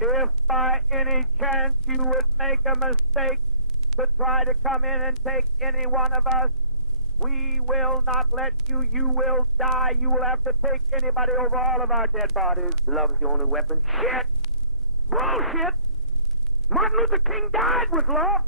If by any chance you would make a mistake to try to come in and take any one of us, we will not let you. You will die. You will have to take anybody over all of our dead bodies. Love's the only weapon. Shit! Bullshit! Martin Luther King died with love.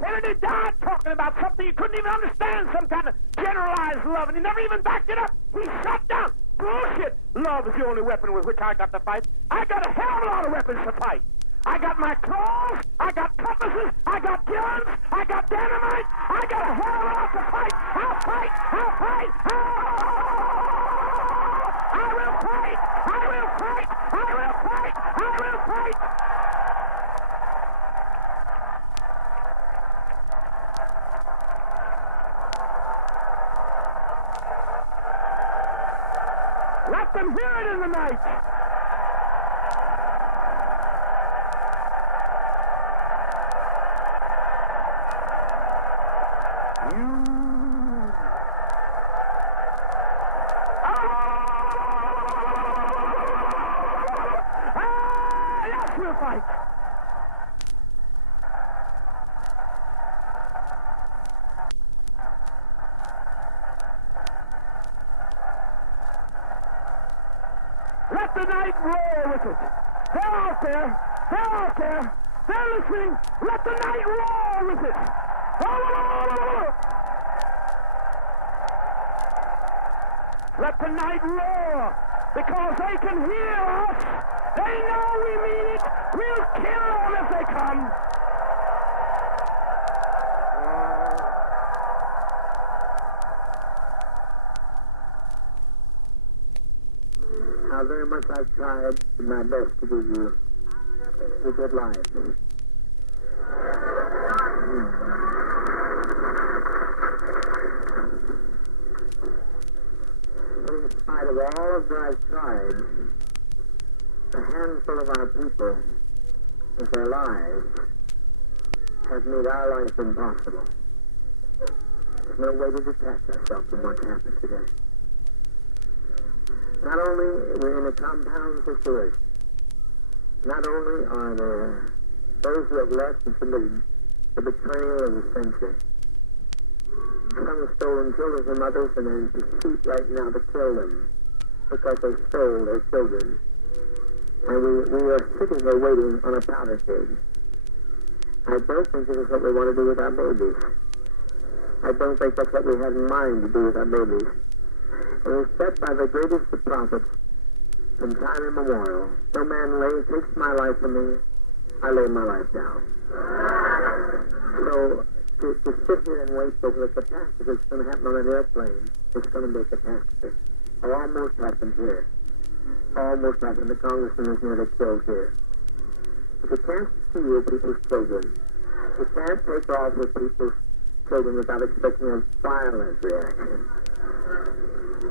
Kennedy died talking about something you couldn't even understand, some kind of generalized love, and he never even backed it up. He shut down. Bullshit! Love is the only weapon with which I got to fight. I got a hell of a lot of weapons to fight. I got my claws, I got cutlasses, I got guns, I got dynamite, I got a hell of a lot to fight. I'll fight, I'll fight, I will fight, I will fight, I will fight, I will fight. Let them hear it in the night. Yes, we'll fight. Let the night roar with it. They're out there. They're out there. They're listening. Let the night roar with it. Let the night roar, because they can hear us. They know we mean it. We'll kill them if they come. How very much I've tried my best to give you a good life. In spite of all of that I've tried, a handful of our people, with their lives, have made our life impossible. There's no way to detach ourselves from what's happened today. Not only are we in a compound situation, not only are there those who have left and committed the betrayal of the century, some have stolen children from others and are in pursuit right now to kill them because they stole their children. And we are sitting here waiting on a powder keg. I don't think this is what we want to do with our babies. I don't think that's what we have in mind to do with our babies. It was said by the greatest of prophets from time immemorial, no man takes my life from me, I lay my life down. So, to sit here and wait for the catastrophe that's going to happen on an airplane, it's going to be a catastrophe. It almost happened here. Almost happened. The congressman is nearly killed here. If you can't steal people's children, you can't take off with people's children without expecting a violent reaction.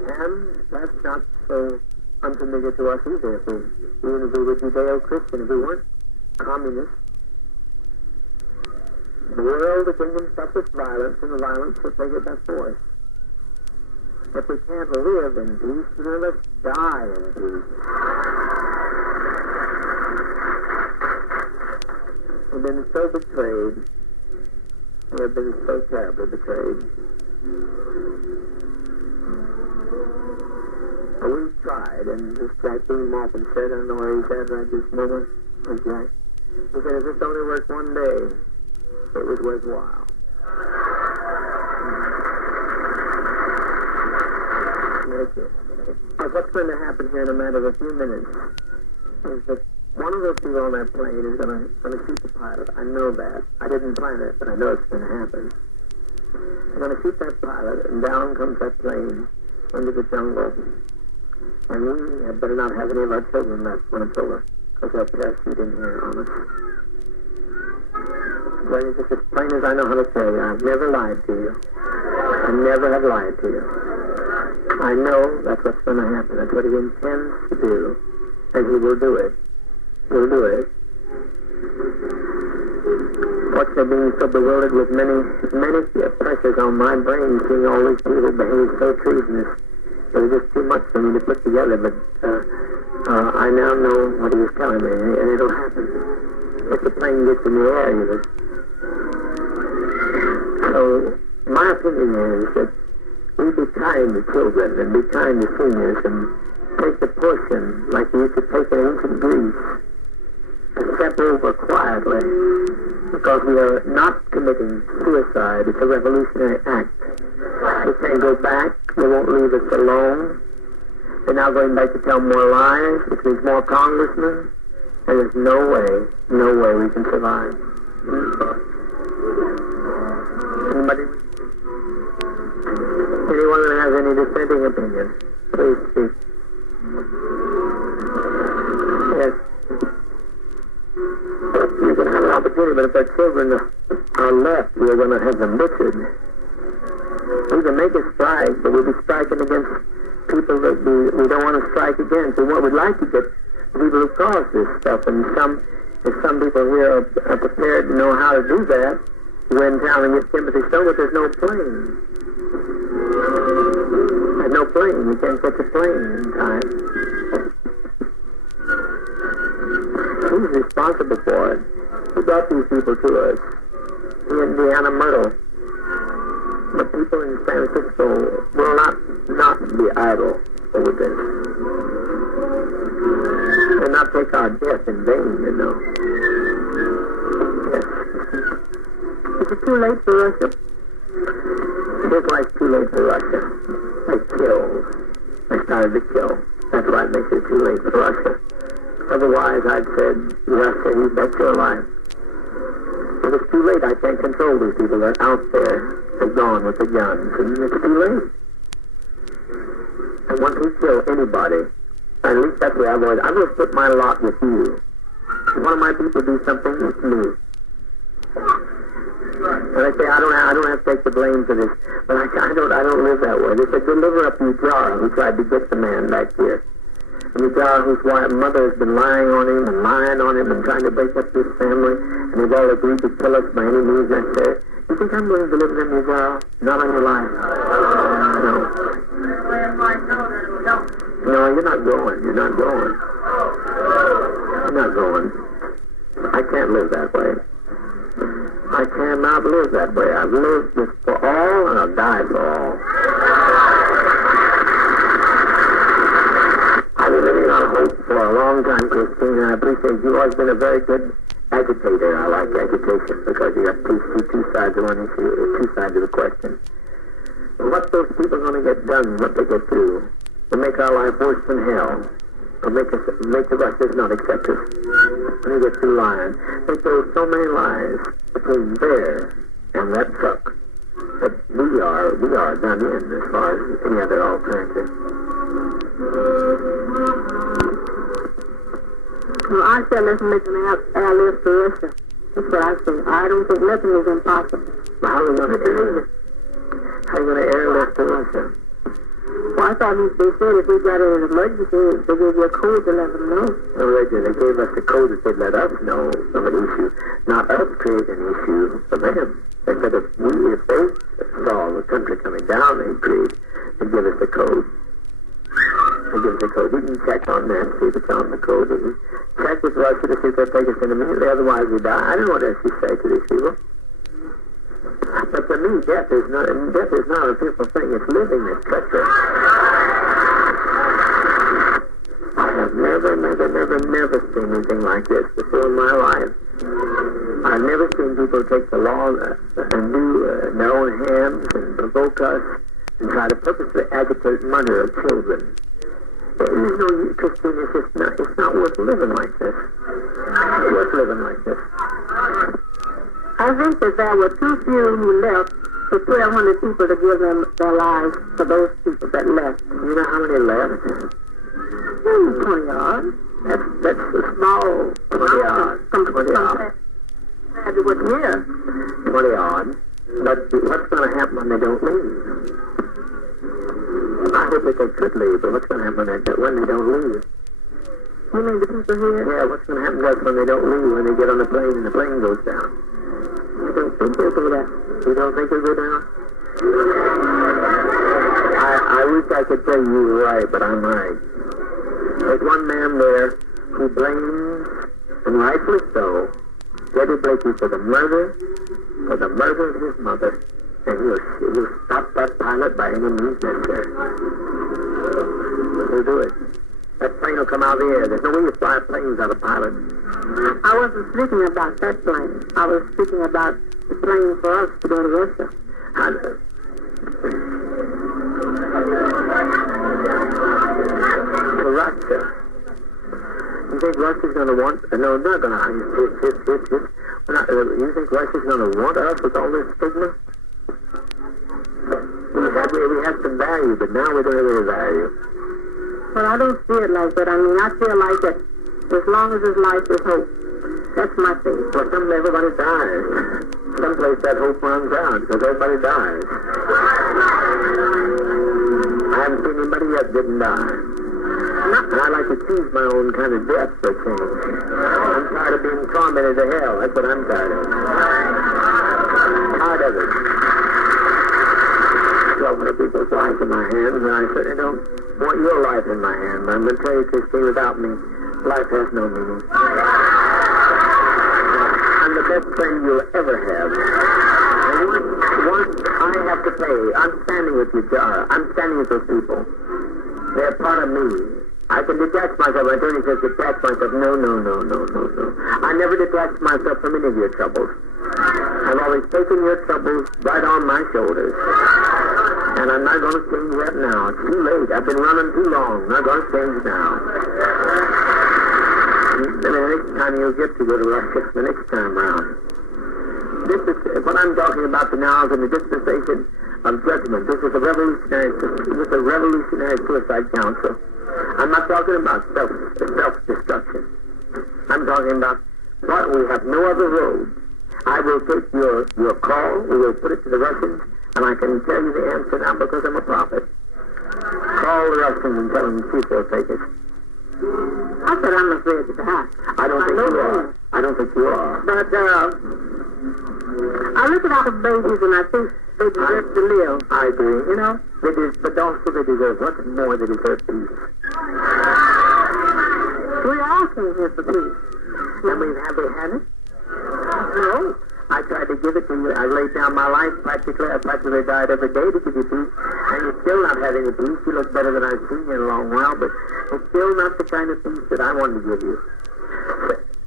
And that's not so unfamiliar to us either. Even if we were Judeo-Christian, if we weren't communists, the world, the kingdom suffers violence, and the violence will take it by force. If we can't live in peace, then let's die in peace. We've been so betrayed. We've been so terribly betrayed. We've tried, and this Jack Beam often said, I don't know where he's at right this moment, or Jack. He said, if this only worked one day, it was worthwhile. What's going to happen here in a matter of a few minutes is that one of those people on that plane is going to shoot the pilot. I know that. I didn't plan it, but I know it's going to happen. They're going to shoot that pilot, and down comes that plane into the jungle. And we had better not have any of our children left when it's over, because they'll parachute in here on us. But it's just as plain as I know how to tell you, I've never lied to you. I never have lied to you. I know that's what's going to happen. That's what he intends to do, and he will do it. He'll do it. Fortunately, being so bewildered with many pressures on my brain, seeing all these people behave so treasonous, It was just too much for me to put together, but I now know what he was telling me, and it'll happen. If the plane gets in the air, you know. So, my opinion is that we be kind to children and be kind to seniors and take the portion like we used to take in ancient Greece and step over quietly because we are not committing suicide. It's a revolutionary act. We can't go back. They won't leave us alone. They're now going back to tell more lies, which means more congressmen, and there's no way we can survive. Anybody? Anyone that has any dissenting opinion, please speak. Yes. You can have an opportunity, but if our children are left, we're going to have them butchered. We can make a strike, but we'll be striking against people that we don't want to strike against. And what we'd like to get people who cause this stuff, and if some people here are prepared to know how to do that, go in town and get Timothy Stone, but there's no plane. There's no plane. You can't catch a plane in time. Who's responsible for it? Who brought these people to us? The Indiana Myrtle. The people in San Francisco will not be idle over this. They'll not take our death in vain, you know. Yes. Is it too late for Russia? Here's why it's too late for Russia. They killed. They started to kill. That's why it makes it too late for Russia. Otherwise, I'd said, Russia, you bet your life. If it's too late, I can't control these people that are out there. They're gone with the guns, and it's too late. And once we kill anybody, at least that's the way I'm going to put my lot with you. If one of my people do something, it's me. And I say, I don't have to take the blame for this, but I don't live that way. They said, deliver up Ujara, who tried to get the man back here. And Ujara, whose mother has been lying on him and trying to break up his family, and they've all agreed to kill us by any means necessary. You think I'm going to deliver them, Ujara? Not on your life. No. No, you're not going. You're not going. You're not going. I can't live that way. I cannot live that way. I've lived this for all, and I'll die for all. I've been living on hope for a long time, Christine, and I appreciate you've always been a very good agitator. I like agitation because you got two sides of one issue, two sides of the question. But what those people are going to get done, what they get through, will make our life worse than hell. Or make the Russians not accept us. When they get through lying, they told so many lies between there and that truck that we are done in as far as any other alternative. Well, I said let's make an airlift to Russia. That's what I said. I don't think nothing is impossible. How are you going to airlift to Russia? Well, I thought they said if we got in an emergency, they gave you a code to let them know. No, they did. They gave us the code that they'd let us know of an issue, not us create an issue for them. They said if they saw the country coming down, they'd give us the code. They'd give us the code. We can check on that, see if it's on the code. We can check with Russia to see if they'll take us in immediately, otherwise we die. I don't know what else you say to these people. But to me, death is not a fearful thing. It's living that's treacherous. I have never seen anything like this before in my life. I've never seen people take the law and do their own hands and provoke us and try to purposely agitate murder of children. There's no, Christine, it's not worth living like this. It's not worth living like this. I think that there were too few who left for 1,200 people to give them their lives for those people that left. You know how many left? 20 odd. That's a small 20 odd. 20 odd. Compared to what's here. 20 odd. But what's going to happen when they don't leave? I hope that they could leave, but what's going to happen when they don't leave? You mean the people here? Yeah, what's going to happen to us when they don't leave, when they get on the plane and the plane goes down? I don't think they'll do that. You don't think they'll go down? I I wish I could tell you you're right, but I'm right. There's one man there who blames, and rightfully so, Debbie Blakey for the murder of his mother. And he'll stop that pilot by any means necessary. He'll do it. That plane will come out of the air. There's no way you fly planes out of pilots. I wasn't speaking about that plane. I was speaking about the plane for us to go to Russia. To Russia. You think Russia's going to want... No, they're not going to... You think Russia's going to want us with all this stigma? We had some value, but now we don't have any value. Well, I don't see it like that. I mean, I feel like that as long as there's life, there's hope. That's my thing. Well, everybody dies. Someplace that hope runs out, because everybody dies. I haven't seen anybody yet didn't die. And I like to choose my own kind of death for a change. I'm tired of being tormented to hell. That's what I'm tired of. Tired of it. So many people's lives in my hands, and I certainly don't want your life in my hand. I'm going to tell you, Christine, without me, life has no meaning. I'm the best friend you'll ever have. And once I have to pay, I'm standing with you, Jar. I'm standing with those people. They're part of me. I can detach myself. My attorney says detach myself. No. I never detached myself from any of your troubles. I've always taken your troubles right on my shoulders. And I'm not going to change that now. It's too late. I've been running too long. I'm not going to change now. The next time you'll get to go to Russia, the next time round. This is what I'm talking about now is in the dispensation of judgment. This is a revolutionary suicide council. I'm not talking about self-destruction. I'm talking about what we have no other road. I will take your call. We will put it to the Russians, and I can tell you the answer now because I'm a prophet. Call the Russians and tell them the chief will take it. I said I'm afraid to die. I don't think you are. I don't think you are. But I look at all the babies and I think they deserve to live. I agree. You know, but also they deserve what's more. They deserve peace. We all came here for peace. And have they had it? No. I tried to give it to you. I laid down my life practically. I practically died every day to give you peace. And you're still not having a peace. You look better than I've seen you in a long while, but it's still not the kind of peace that I wanted to give you.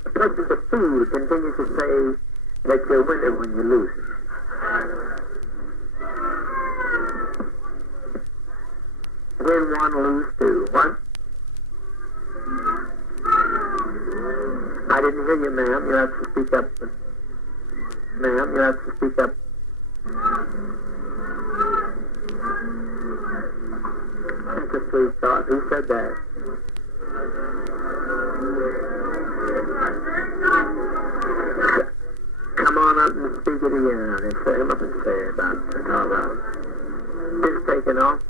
The person of food continues to say that you're a winner when you lose it. Win one, lose two. What? I didn't hear you, ma'am. You have to speak up. Ma'am, you have to speak up. That's a sweet thought. Who said that? Come on up and speak it again. Come up and say it about it. It's taken off.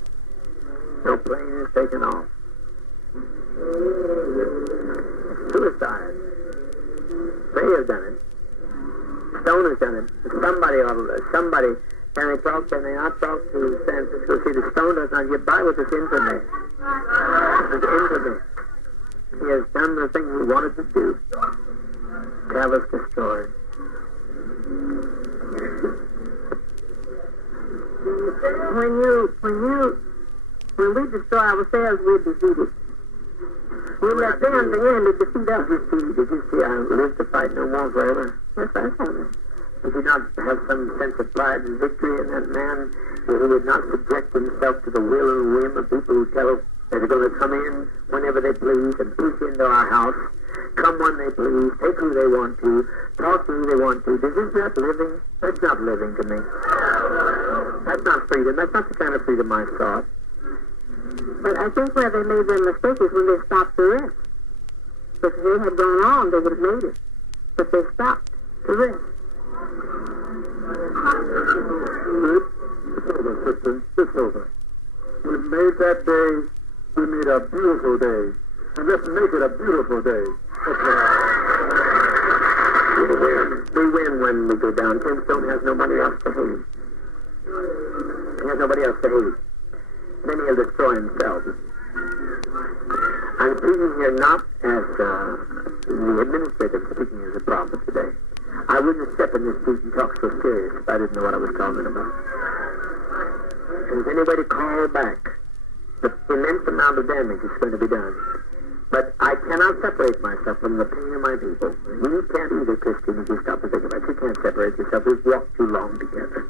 No plane is taken off. Suicide. They have done it. Stone has done it. Somebody, can they not talk to San Francisco? See, the Stone does not get by with this infamy. This is infamy. He has done the thing he wanted to do. To have us destroyed. When we destroy ourselves, we're defeated. We let them the end to defeat us. Did you see I live to fight no more forever? Yes, I saw that. Did you not have some sense of pride and victory in that man who would not subject himself to the will and whim of people who tell us they're going to come in whenever they please and push into our house, come when they please, take who they want to, talk to who they want to? Is that living? That's not living to me. That's not freedom. That's not the kind of freedom I sought. But I think where they made their mistake is when they stopped to rest. If they had gone on, they would have made it. But they stopped to rest. It's over, sister. It's over. We made that day. We made a beautiful day. And let's make it a beautiful day. We win when we go down. Tombstone has nobody else to hate. He has nobody else to hate. Many will destroy themselves. I'm speaking here not as the administrator, speaking as a prophet today. I wouldn't step in this street and talk so serious if I didn't know what I was talking about. And if anybody called back, the immense amount of damage is going to be done. But I cannot separate myself from the pain of my people. You can't either, Christine, if you stop to think about it. You can't separate yourself. We've walked too long together.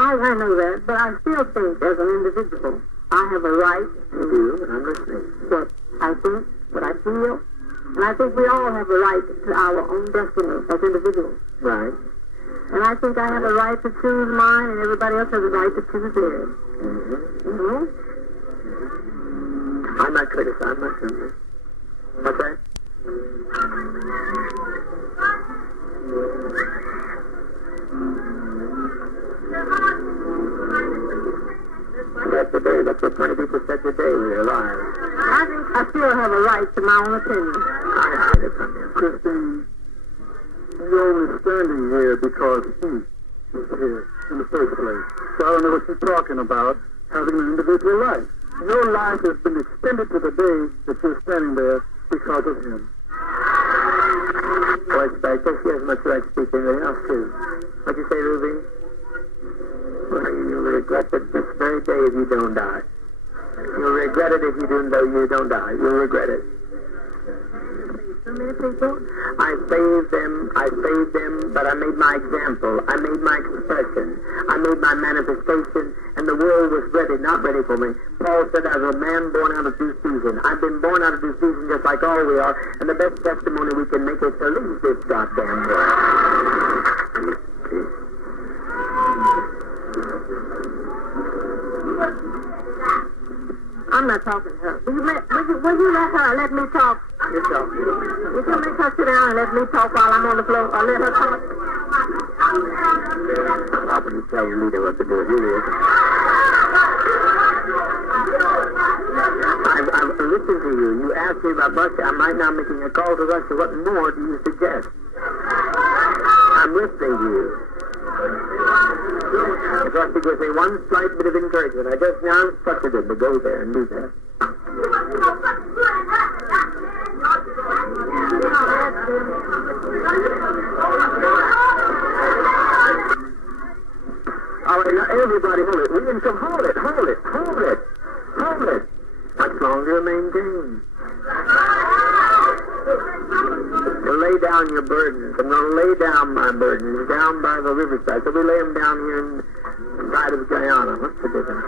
I know that, but I still think as an individual, I have a right You do, and I'm listening. what I think, what I feel, and I think we all have a right to our own destiny as individuals. Right. And I think I have a right to choose mine, and everybody else has a right to choose theirs. Mm-hmm. I'm not criticizing. I'm not doing this. What's that? That's the day. That's what 20 people said today. We're alive. I think I still have a right to my own opinion. I hide it from you. Christine, you're only standing here because he is here in the first place. So I don't know what you're talking about, having an individual life. Your life has been extended to the day that you're standing there because of him. Well, I guess he has much right to speak to anybody else, too. What'd you say, Ruby? Well, you'll regret it this very day if you don't die. You'll regret it if you don't die. You'll regret it. So many people. I saved them, but I made my example. I made my expression. I made my manifestation, and the world was ready, not ready for me. Paul said, as a man born out of due season. I've been born out of due season just like all we are, and the best testimony we can make is to leave this goddamn world. I'm not talking to her. Will you let me talk? You're talking. Will you make her sit down and let me talk while I'm on the floor? Or let her talk? How can you tell your leader what to do? It really isn't. I've listened to you. You asked me about Russia. I might now making a call to Russia. What more do you suggest? I'm listening to you. If Russia gives me one slight bit of encouragement, I just now instructed him to go there and do that. All right, now everybody hold it. William, come hold it. Much longer to maintain. To lay down your burdens. I'm going to lay down my burdens down by the riverside. So we lay them down here in the side of Guyana. What's the difference?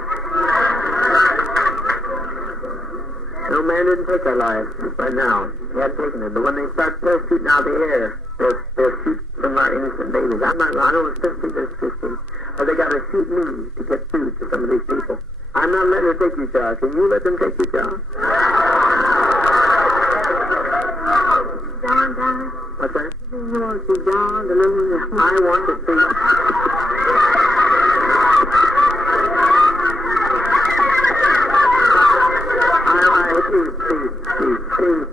No man didn't take our lives right now. He hadn't taken it. But when they start shooting out the air, they'll shoot some of our innocent babies. I know it's 50, there's 50. Or they got to shoot me to get food to some of these people. I'm not letting her take your child. Can you let them take your child? John. What's that? You want to see John, the little... I want to see... Please.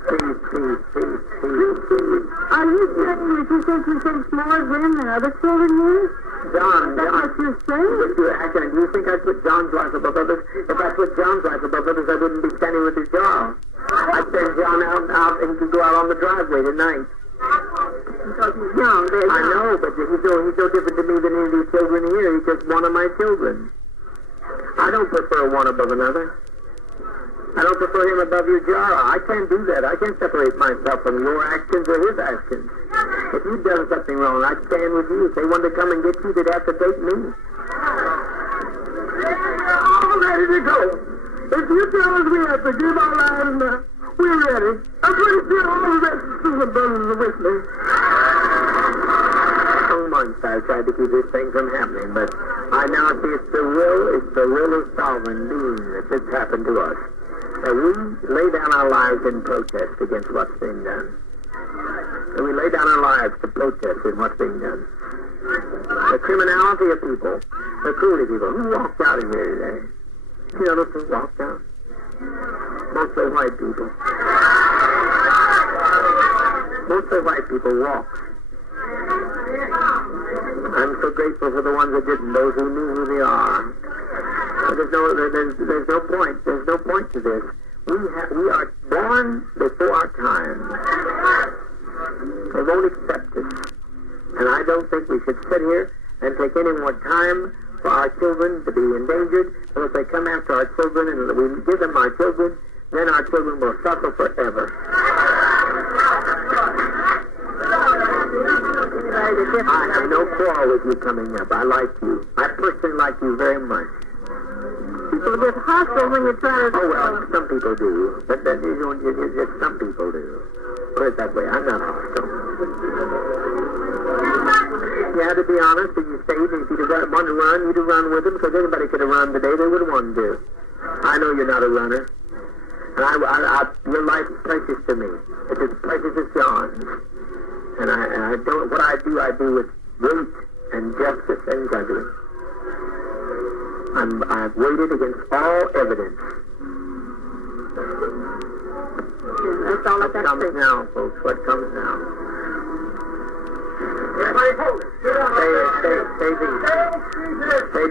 Are you saying that you think you take more women than other children use? John, That's what you're saying? do you think I'd put John's life above others? If I put John's life above others, I wouldn't be standing with his jaw. I'd send John out and could go out on the driveway tonight. Because he's young. I know, but he's so different to me than any of these children here. He's just one of my children. I don't prefer one above another. I don't prefer him above your jar. I can't do that. I can't separate myself from your actions or his actions. If you've done something wrong, I'd stand with you. If they wanted to come and get you, they'd have to take me. All ready to go. If you tell us we have to give our lives now, we're ready. I'm pretty sure all the rest of the brothers are with me. For months I've tried to keep this thing from happening, but I now see it's the will of sovereign being that this happened to us. That we lay down our lives in protest against what's being done. And we lay down our lives to protest in what's being done. The criminality of people, the cruelty of people. Who walked out of here today? You know who walked out? Mostly white people. Mostly white people walked. I'm so grateful for the ones that didn't, those who knew who they are. But there's no point. There's no point to this. We are born before our time. They won't accept us. And I don't think we should sit here and take any more time for our children to be endangered. And if they come after our children and we give them our children, then our children will suffer forever. I have no quarrel with you coming up. I like you. I personally like you very much. People get hostile when you try to... Oh, well, some people do. But then just some people do. Put it that way. I'm not hostile. You had to be honest, and you stayed, and if you'd have wanted to run, you'd have run with them, because anybody could have run today. They would have wanted to. I know you're not a runner. And your life is precious to me. It's as precious as John's. And I don't, what I do with weight and justice and judgment. I've waited against all evidence. That's all I got to say. What comes now, folks? What comes now? Stay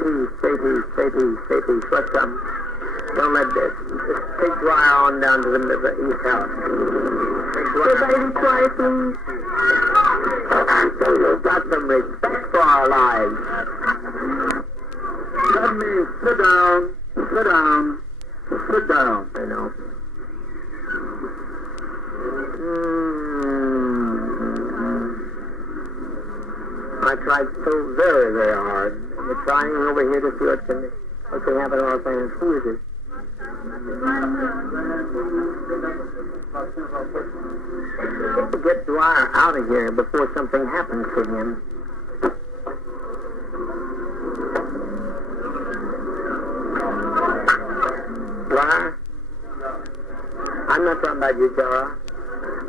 peace. What's up? Don't let this. Take Dwyer on down to the East House. Say baby twice, please. So you've got some respect for our lives. That means sit down. I know. I tried so very, very hard. You're trying over here to see what can happen to our fans. Who is it? Get Dwyer out of here before something happens to him. Dwyer? I'm not talking about you, Jara.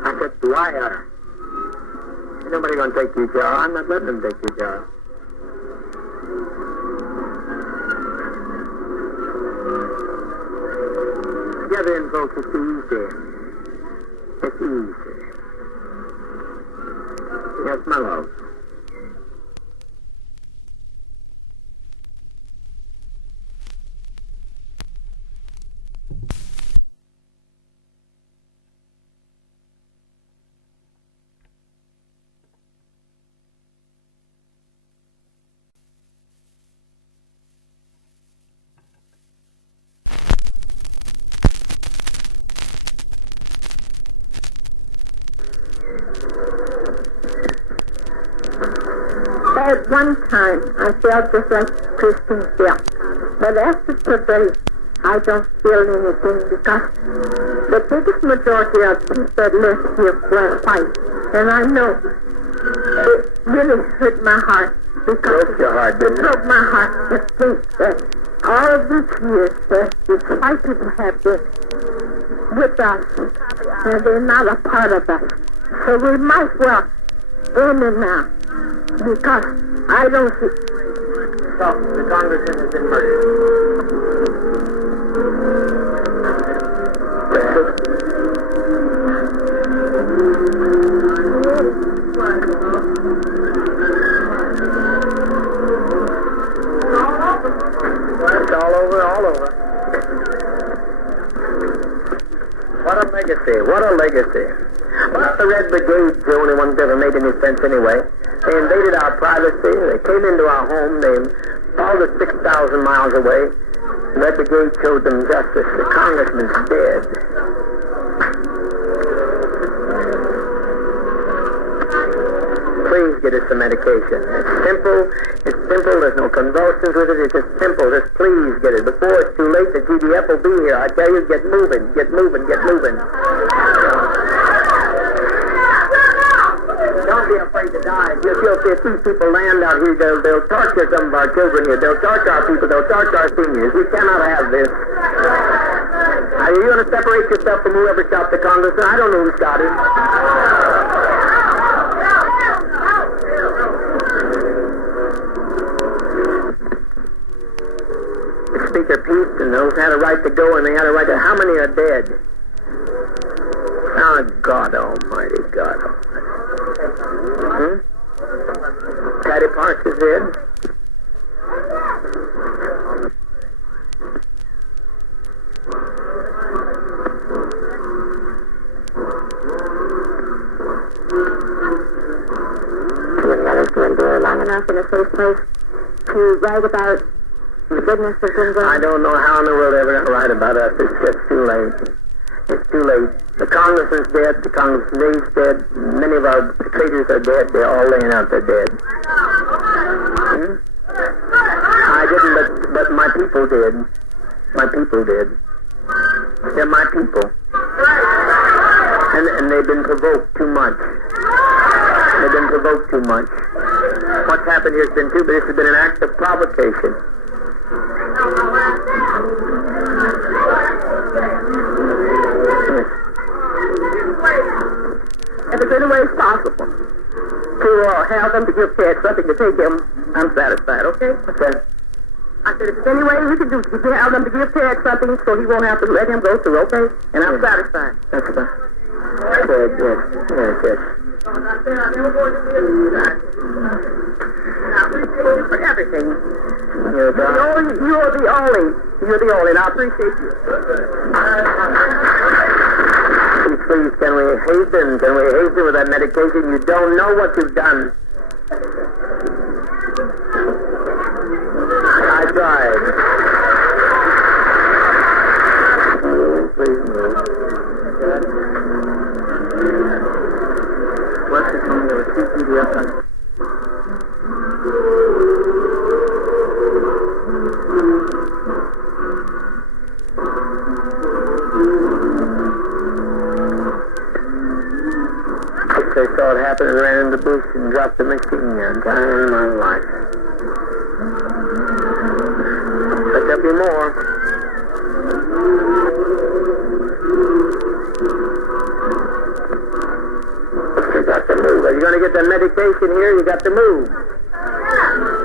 I said Dwyer. Ain't nobody gonna take you, Jara. I'm not letting them take you, Jara. Together in, folks, it's easy. It's easy. Yes, my love. At one time, I felt just like Christine felt. But after today, I don't feel anything because the biggest majority of people that left here were white. And I know it really hurt my heart because Broke your heart, it didn't it? broke my heart to think that all of these years that these white people have been with us and they're not a part of us. So we might well end it now. Because I don't see... So, the congressman has been murdered. It's all over. What a legacy. But the Red Brigade's the only ones that ever made any sense anyway. They invaded our privacy. They came into our home. They hauled us 6,000 miles away. The Red Brigade showed them justice. The congressman's dead. Please get us some medication. It's simple. There's no convulsions with it. It's just simple. Just please get it. Before it's too late, the GDF will be here. I tell you, get moving. Don't be afraid to die. If these people land out here, they'll torture some of our children here. They'll torture our people. They'll torture our seniors. We cannot have this. Are you going to separate yourself from whoever shot the congressman? I don't know who shot him. The speaker peaced and those had a right to go and they had a right to... How many are dead? Oh, God Almighty, God Almighty. Patty Parks is dead. You've never to endure long enough in a safe place to write about the goodness of things. I don't know how in the world they're ever going to write about us. It's just too late. It's too late. The congressman's dead. The congressman's dead. Many of our traitors are dead. They're all laying out there dead. I didn't, but my people did. My people did. They're my people. And they've been provoked too much. They've been provoked too much. What's happened here has been too, but this has been an act of provocation. If there's any way possible to have them to give Ted something to take him, I'm satisfied, okay? Okay. I said, if there's any way you can do to have them to give Ted something so he won't have to let him go through, okay? And I'm satisfied. That's fine. Good, yes. Yes. I never going to be I appreciate you for everything. You're the only, and I appreciate you. Please, can we hasten with that medication? You don't know what you've done. I tried. Please move. What's it coming with CPDF? They saw it happen and ran in the bush and dropped the machine gun. Time in my life. Pick up your more. You got to move. Are you going to get the medication here? You got to move.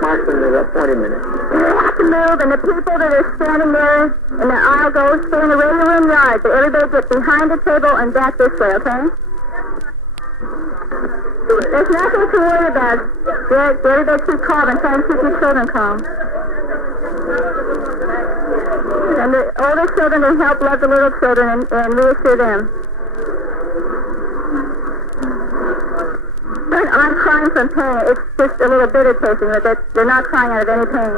Marksman, there's about 40 minutes. You have to move, and the people that are standing there in the aisle go stay in the radio room yard. So everybody get behind the table and back this way, okay? There's nothing to worry about. Everybody keep calm and try and keep your children calm. And the older children will help love the little children and reassure them. I'm crying from pain. It's just a little bitter tasting, but they're not crying out of any pain.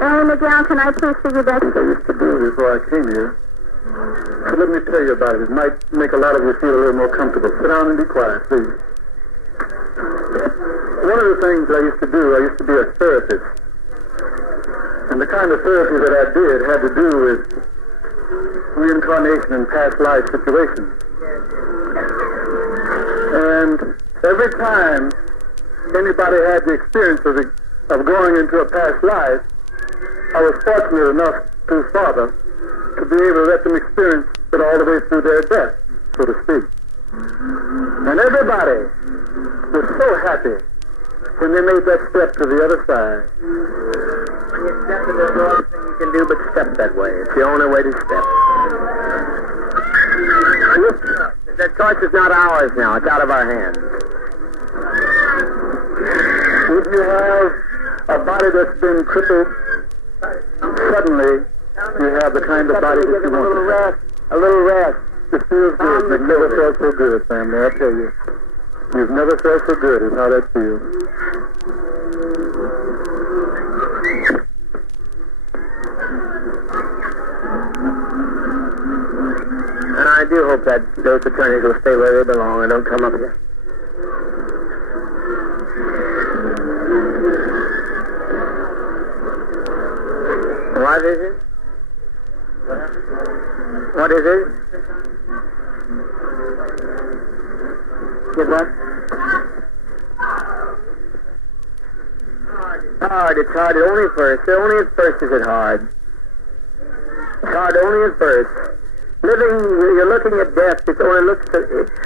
Annie McGowan, can I please see you back? I used to do before I came here. So let me tell you about it. It might make a lot of you feel a little more comfortable. Sit down and be quiet, please. One of the things I used to be a therapist. And the kind of therapy that I did had to do with reincarnation and past life situations. And every time anybody had the experience of going into a past life, I was fortunate enough through Father to be able to let them experience it all the way through their death, so to speak. And everybody was so happy when they made that step to the other side. When you step to the only thing you can do but step that way. It's the only way to step. That choice is not ours now. It's out of our hands. If you have a body that's been crippled, suddenly you have the kind of body that you want to have. A little rest. It feels good. You've never felt so good, family, I tell you. You've never felt so good is how that feels. And I do hope that those attorneys will stay where they belong and don't come up here. What is it? What is it? Get what? Hard. It's hard. Only at first. Only at first is it hard. It's hard only at first. Living, you're looking at death. It only looks.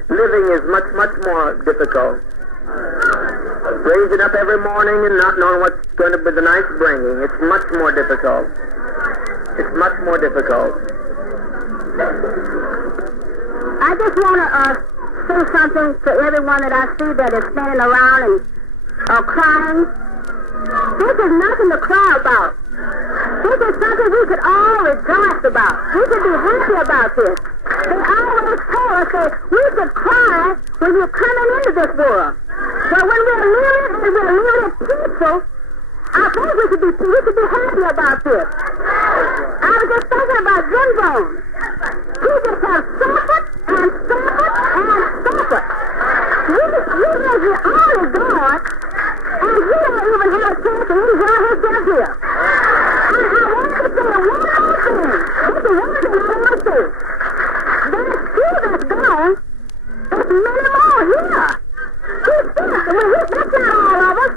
Living is much, much more difficult. Raising up every morning and not knowing what's going to be the night's bringing. It's much more difficult. It's much more difficult. I just want to say something to everyone that I see that is standing around and crying. This is nothing to cry about. This is something we could all rejoice about. We could be happy about this. They always told us that we should cry when you're coming into this world. But when we're living and we're living peaceful, I think we should be happy about this. I was just thinking about Jim Jones. He just has suffered and suffered and suffered. He is the only God, and he don't even have a chance to enjoy himself here. And I want to say one more thing. This is one thing I want to say. There's two that's gone. There's many more here. He's sick. That's not all of us.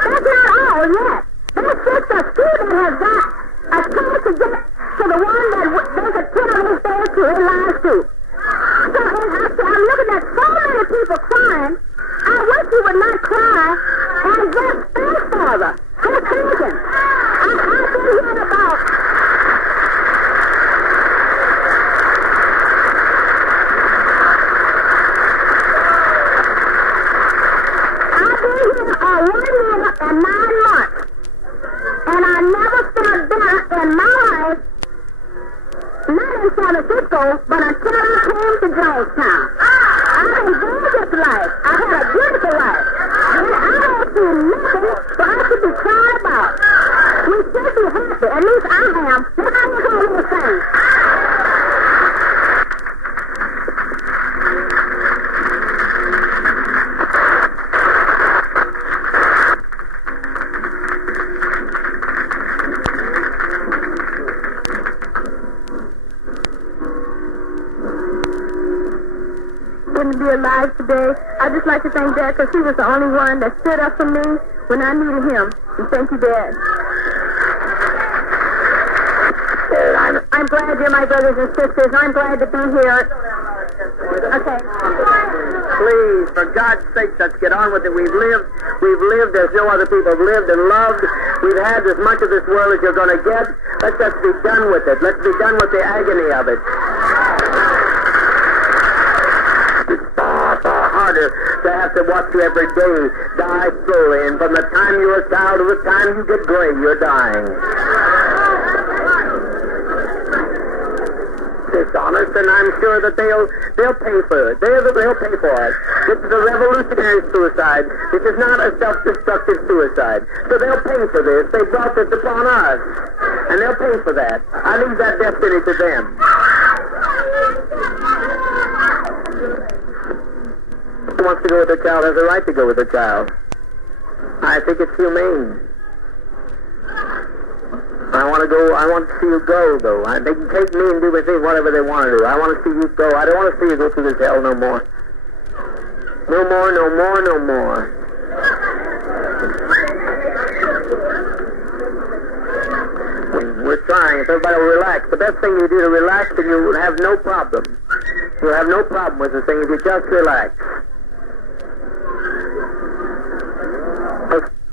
That's not all yet. That's just a few that have got a chance to get to the one that there's a kid on his face to his lives to. So I'm looking at so many people crying. I wish you would not cry and just stay, Father. Just thinking. I've been hearing about... I've been here 1 year and 9 months. And I never felt better in my life, not in San Francisco, but until I came to Jonestown. I enjoyed this life. I had a beautiful life. And I don't see nothing for us to be crying about. We should be happy. At least I am. Look how you call me things. Wouldn't be alive today. I'd just like to thank Dad because he was the only one that stood up for me when I needed him. And thank you, Dad. I'm glad you're my brothers and sisters. I'm glad to be here. Okay. Please, for God's sake, let's get on with it. We've lived as no other people have lived and loved. We've had as much of this world as you're going to get. Let's just be done with it. Let's be done with the agony of it. Harder to have to watch you every day die slowly, and from the time you're a child to the time you get gray, you're dying. Dishonest, and I'm sure that they'll pay for it. They'll pay for it. This is a revolutionary suicide. This is not a self-destructive suicide. So they'll pay for this. They brought this upon us, and they'll pay for that. I leave that destiny to them. Who wants to go with their child has a right to go with their child. I think it's humane. I want to see you go, though. They can take me and do with me whatever they want to do. I want to see you go. I don't want to see you go through this hell no more. No more, no more, no more. We're trying. If everybody will relax. The best thing you do to relax, and you will have no problem. You'll have no problem with the thing if you just relax.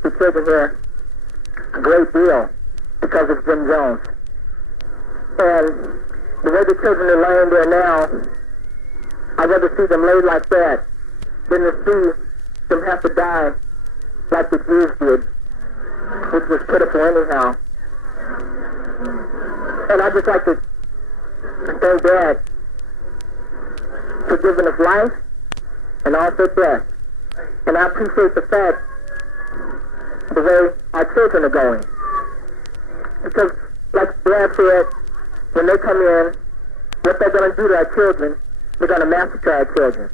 The children here a great deal because of Jim Jones. And the way the children are laying there now, I'd rather see them laid like that than to see them have to die like the Jews did, which was pitiful anyhow. And I'd just like to thank Dad for giving us life and also death. And I appreciate the fact the way our children are going. Because, like Dad said, when they come in, what they're going to do to our children, they're going to massacre our children.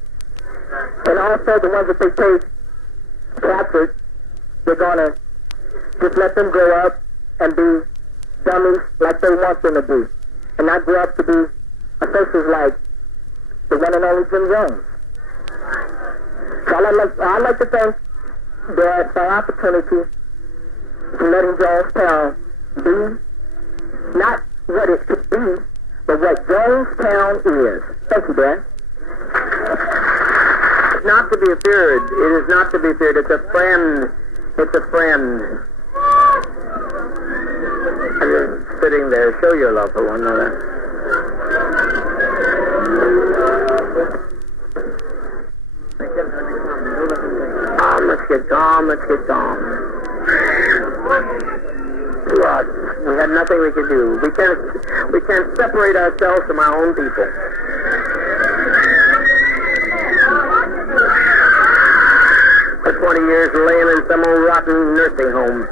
And also the ones that they take captured, they're going to just let them grow up and be dummies like they want them to be. And not grow up to be officials like the one and only Jim Jones. So I'd like to thank Dad for the opportunity to letting Jonestown be not what it could be, but what Jonestown is. Thank you, Dad. It's not to be feared. It is not to be feared. It's a friend. It's a friend. And you're sitting there. Show your love for one another. Let's get calm. Let's get calm. We had nothing we could do. We can't separate ourselves from our own people. 20 years laying in some old rotten nursing home.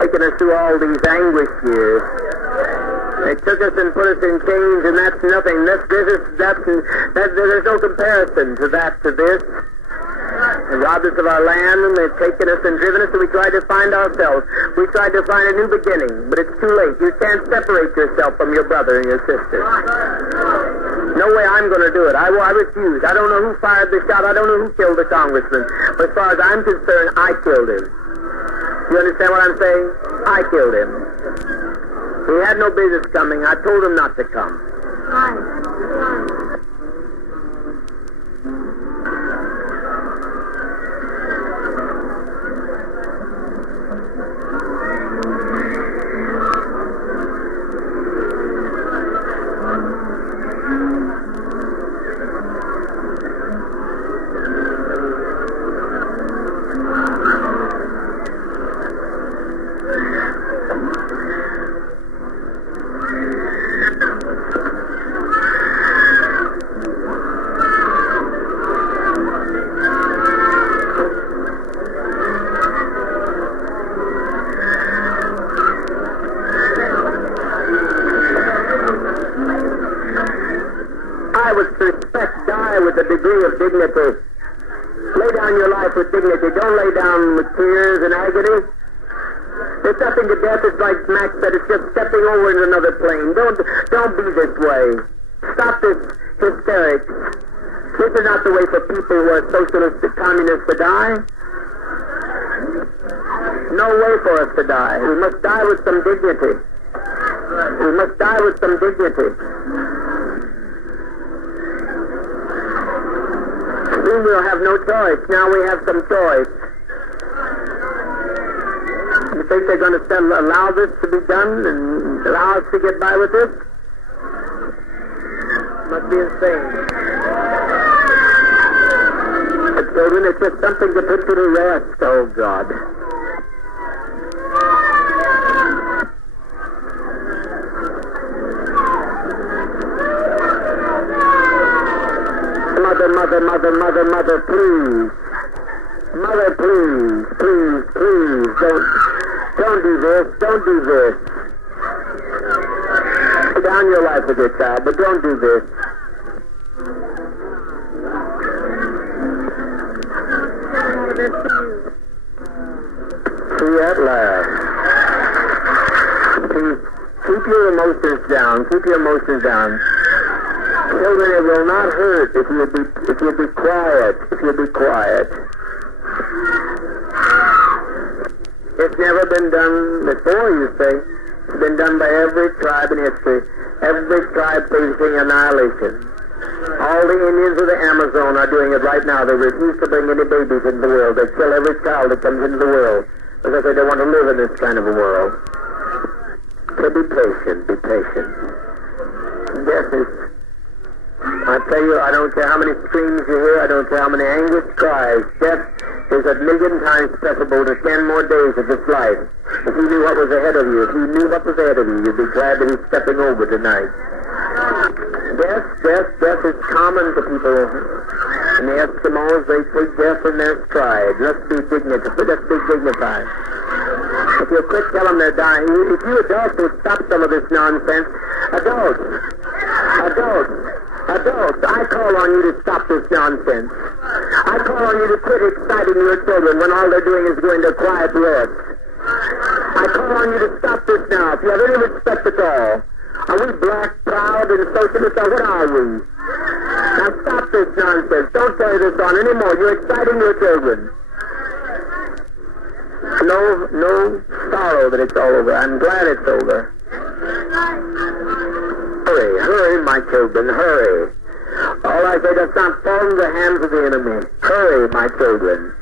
Taking us through all these anguish years. They took us and put us in chains, and that's nothing. There's no comparison to that, to this. They robbed us of our land, and they've taken us and driven us, and we tried to find ourselves. We tried to find a new beginning, but it's too late. You can't separate yourself from your brother and your sister. No way I'm going to do it. I refuse. I don't know who fired the shot. I don't know who killed the congressman. But as far as I'm concerned, I killed him. You understand what I'm saying? I killed him. He had no business coming. I told him not to come. Dignity. Lay down your life with dignity. Don't lay down with tears and agony. It's nothing to death. It's like Max said. It's just stepping over into another plane. Don't be this way. Stop this hysterics. This is not the way for people who are socialists and communists to die. No way for us to die. We must die with some dignity. We must die with some dignity. Soon we'll have no choice. Now we have some choice. You think they're going to allow this to be done and allow us to get by with this? Must be insane. But children, it's just something to put you to rest. Oh, God. Mother, please. Mother, please. Don't do this. Don't do this. Lay down your life with your child, but don't do this. See at last. Please, keep your emotions down. Keep your emotions down. Children, it will not hurt if you be quiet. If you be quiet. It's never been done before, you say. It's been done by every tribe in history. Every tribe facing annihilation. All the Indians of the Amazon are doing it right now. They refuse to bring any babies into the world. They kill every child that comes into the world because they don't want to live in this kind of a world. So be patient. Be patient. Death is... I tell you, I don't care how many screams you hear, I don't care how many anguish cries. Death is 1,000,000 times preferable to 10 more days of this life. If you knew what was ahead of you, you'd be glad that he's stepping over tonight. Death is common to people. And the Eskimos, they take death in their stride. Let's be dignified. If you quit telling them they're dying, if you adults would stop some of this nonsense, adults, I call on you to stop this nonsense. I call on you to quit exciting your children when all they're doing is going to quiet rest. I call on you to stop this now. If you have any respect at all, are we black, proud, and socialist, or what are we? Now stop this nonsense. Don't carry this on anymore. You're exciting your children. No sorrow that it's all over. I'm glad it's over. Hurry, my children, hurry. All I say, does not fall into the hands of the enemy. Hurry, my children.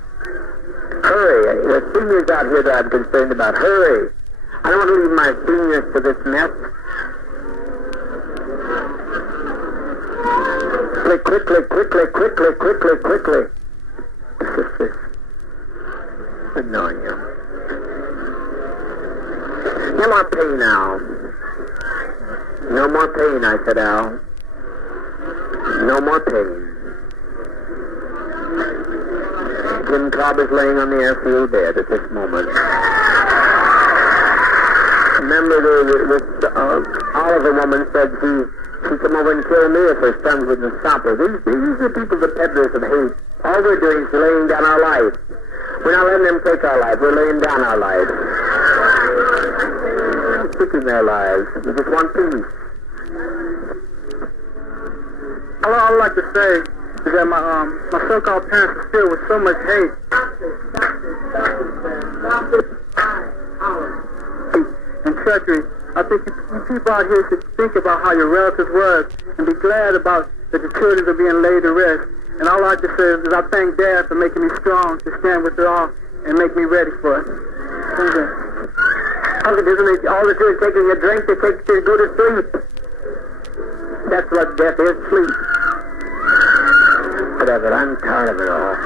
Hurry. There's seniors out here that I'm concerned about. Hurry. I don't want to leave my seniors to this mess. Quickly. Annoying you. MRP now. No more pain, I said, Al. No more pain. Jim Cobb is laying on the airfield bed at this moment. Remember, Oliver woman said she'd come over and kill me if her sons wouldn't stop her. These are the people, the peddlers of hate. All we're doing is laying down our life. We're not letting them take our life. We're laying down our life. Taking their lives. We just want peace. All I'd like to say is that my so-called parents are filled with so much hate. And treachery. I think you people out here should think about how your relatives was and be glad about that the children are being laid to rest. And all I like to say is I thank Dad for making me strong to stand with it all and make me ready for it. Thank you. Isn't all the good taking a drink to take to go to sleep? That's what death is, sleep. Whatever, I'm tired of it all.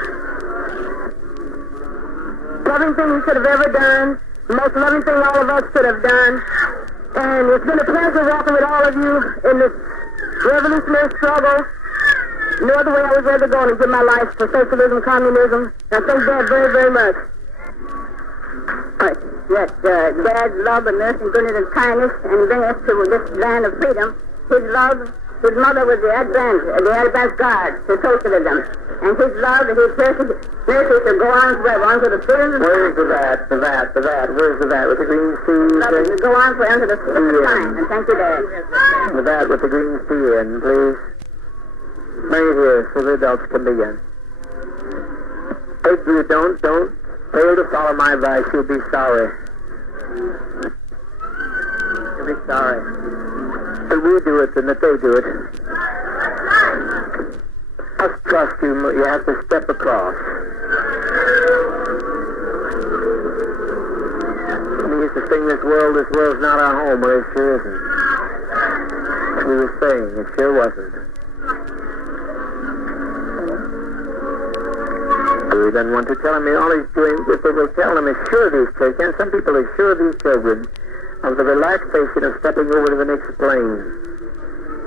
Loving thing we could have ever done, the most loving thing all of us could have done. And it's been a pleasure walking with all of you in this revolutionary struggle. No other way I was ever going to give my life for socialism, communism. I thank Dad very, very much. Yes, Dad's love and mercy and goodness and kindness and bring us to this land of freedom. His love, his mother was the advance guard to socialism. And his love and his mercy to go on forever, on to the freedom. Where's the vat? Where's the vat with the green sea? Love is to go on forever to the time. And thank you, Dad. The vat with the green sea in, please. Bring it here so the adults can begin. If you don't fail to follow my advice, you'll be sorry. You'll be sorry. But we do it and that they do it. Just trust you. You have to step across. We used to sing this world's not our home. Well, it sure isn't. We were saying it sure wasn't. He doesn't want to tell him. All he's doing, if they will tell him, assure these children, some people assure these children of the relaxation of stepping over to the next plane.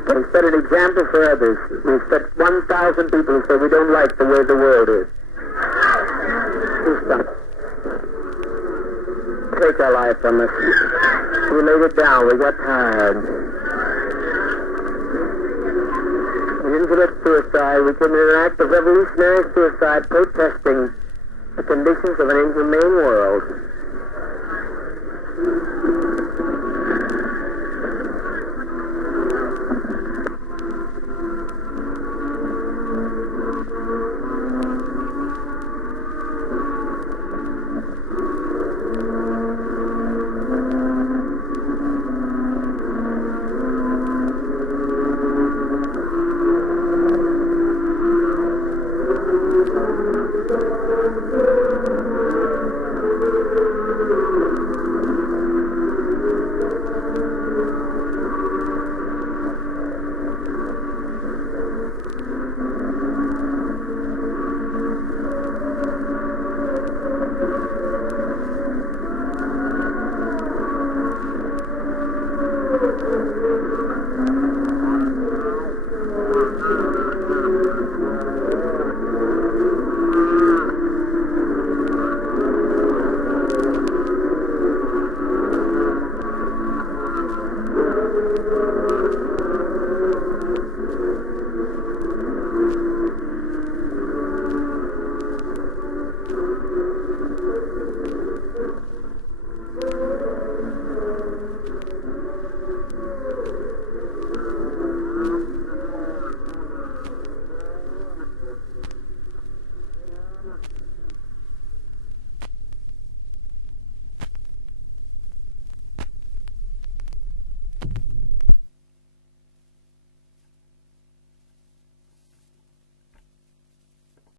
They set an example for others. We've set 1,000 people who say we don't like the way the world is. Take our life from us. We laid it down. We got tired. We didn't commit suicide. We committed an act of revolutionary suicide protesting the conditions of an inhumane world.